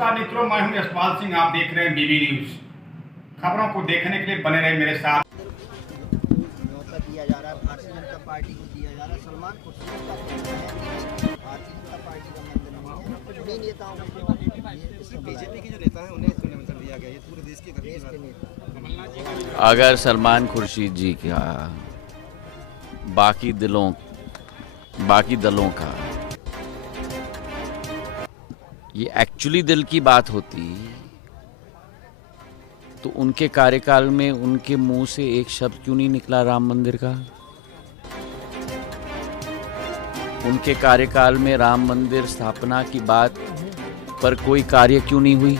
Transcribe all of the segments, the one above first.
नमस्कार मित्रों, मैं हूं यशपाल सिंह। आप देख रहे हैं बीबी न्यूज। खबरों को देखने के लिए बने रहे मेरे साथ। न्योता दिया जा रहा है, भारतीय जनता पार्टी को दिया जा रहा है। सलमान खुर्शीद का कहना है कि भारतीय जनता पार्टी का मंदिर नहीं है, नेताओं को बीजेपी के जो नेता हैं उन्हें इसको निमंत्रण दिया गया। ये पूरे देश के नेता अगर सलमान खुर्शीद जी का बाकी दलों का ये एक्चुअली दिल की बात होती तो उनके कार्यकाल में उनके मुंह से एक शब्द क्यों नहीं निकला राम मंदिर का? उनके कार्यकाल में राम मंदिर स्थापना की बात पर कोई कार्य क्यों नहीं हुई?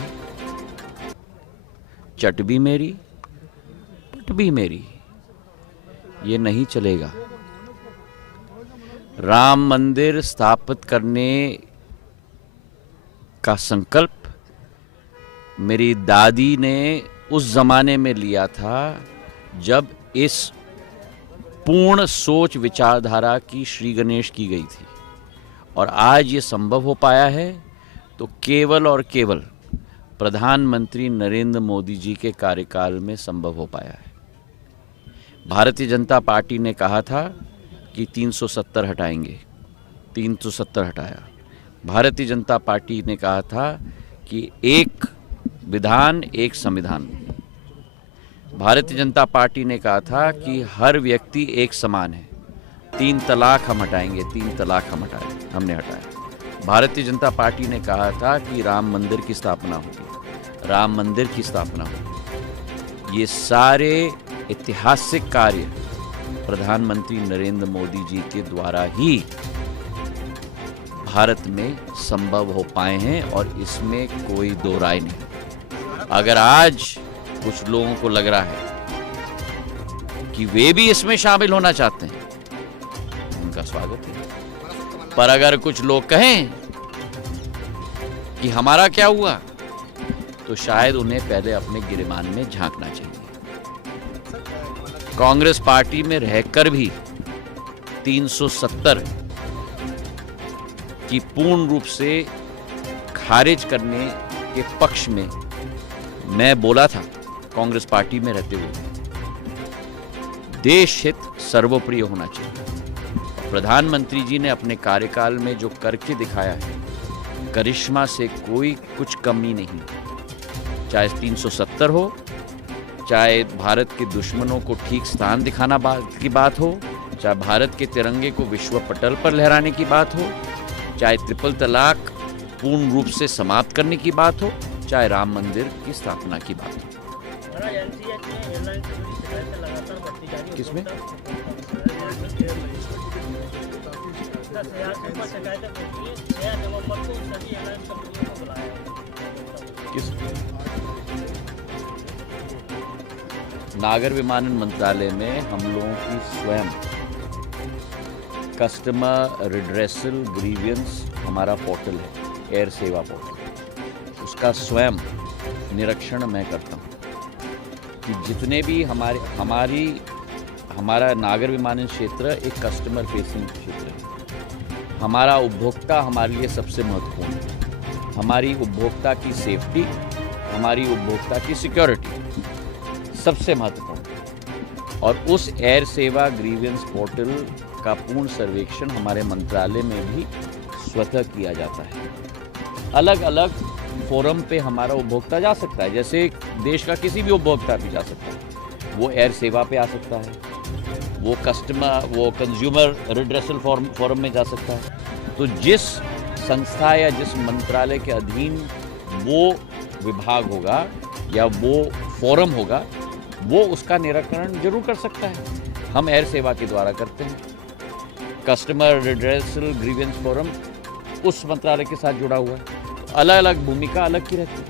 चट भी मेरी पट भी मेरी, ये नहीं चलेगा। राम मंदिर स्थापित करने का संकल्प मेरी दादी ने उस जमाने में लिया था जब इस पूर्ण सोच विचारधारा की श्री गणेश की गई थी, और आज ये संभव हो पाया है तो केवल और केवल प्रधानमंत्री नरेंद्र मोदी जी के कार्यकाल में संभव हो पाया है। भारतीय जनता पार्टी ने कहा था कि 370 हटाएंगे, 370 हटाया। भारतीय जनता पार्टी ने कहा था कि एक विधान एक संविधान। भारतीय जनता पार्टी ने कहा था कि हर व्यक्ति एक समान है। 3 तलाक हम हटाएंगे, 3 तलाक हम हटाएंगे, हमने हटाया। भारतीय जनता पार्टी ने कहा था कि राम मंदिर की स्थापना होगी, राम मंदिर की स्थापना होगी। ये सारे ऐतिहासिक कार्य प्रधानमंत्री नरेंद्र मोदी जी के द्वारा ही भारत में संभव हो पाए हैं और इसमें कोई दो राय नहीं। अगर आज कुछ लोगों को लग रहा है कि वे भी इसमें शामिल होना चाहते हैं, उनका स्वागत है। पर अगर कुछ लोग कहें कि हमारा क्या हुआ, तो शायद उन्हें पहले अपने गिरेबान में झांकना चाहिए। कांग्रेस पार्टी में रहकर भी 370 की पूर्ण रूप से खारिज करने के पक्ष में मैं बोला था। कांग्रेस पार्टी में रहते हुए देश हित सर्वोप्रिय होना चाहिए। प्रधानमंत्री जी ने अपने कार्यकाल में जो करके दिखाया है, करिश्मा से कोई कुछ कमी नहीं। चाहे 370 हो, चाहे भारत के दुश्मनों को ठीक स्थान दिखाना की बात हो, चाहे भारत के तिरंगे को विश्व पटल पर लहराने की बात हो, चाहे ट्रिपल तलाक पूर्ण रूप से समाप्त करने की बात हो, चाहे राम मंदिर की स्थापना की बात हो। किसमें? किस? नागर विमानन मंत्रालय में हम लोगों की स्वयं कस्टमर रिड्रेसल ग्रीवियंस हमारा पोर्टल है, एयर सेवा पोर्टल। उसका स्वयं निरीक्षण मैं करता हूँ कि जितने भी हमारा नागर विमानन क्षेत्र एक कस्टमर फेसिंग क्षेत्र है। हमारा उपभोक्ता हमारे लिए सबसे महत्वपूर्ण है। हमारी उपभोक्ता की सेफ्टी, हमारी उपभोक्ता की सिक्योरिटी सबसे महत्वपूर्ण है। और उस एयर सेवा ग्रीवियंस पोर्टल का पूर्ण सर्वेक्षण हमारे मंत्रालय में भी स्वतः किया जाता है। अलग अलग फोरम पे हमारा उपभोक्ता जा सकता है, जैसे देश का किसी भी उपभोक्ता भी जा सकता है। वो एयर सेवा पे आ सकता है, वो कंज्यूमर रिड्रेसल फोरम में जा सकता है। तो जिस संस्था या जिस मंत्रालय के अधीन वो विभाग होगा या वो फोरम होगा, वो उसका निराकरण जरूर कर सकता है। हम एयर सेवा के द्वारा करते हैं। कस्टमर रिड्रेसल ग्रीवियंस फोरम उस मंत्रालय के साथ जुड़ा हुआ है। अलग अलग भूमिका अलग की रहती है।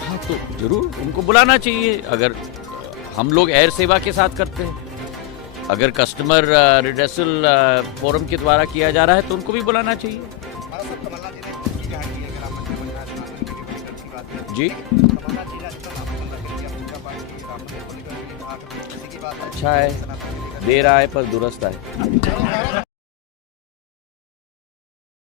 हाँ, तो जरूर उनको बुलाना चाहिए। अगर हम लोग एयर सेवा के साथ करते हैं, अगर कस्टमर रिड्रेसल फोरम के द्वारा किया जा रहा है तो उनको भी बुलाना चाहिए। जी, अच्छा है, देर आए पर दुरुस्त आए।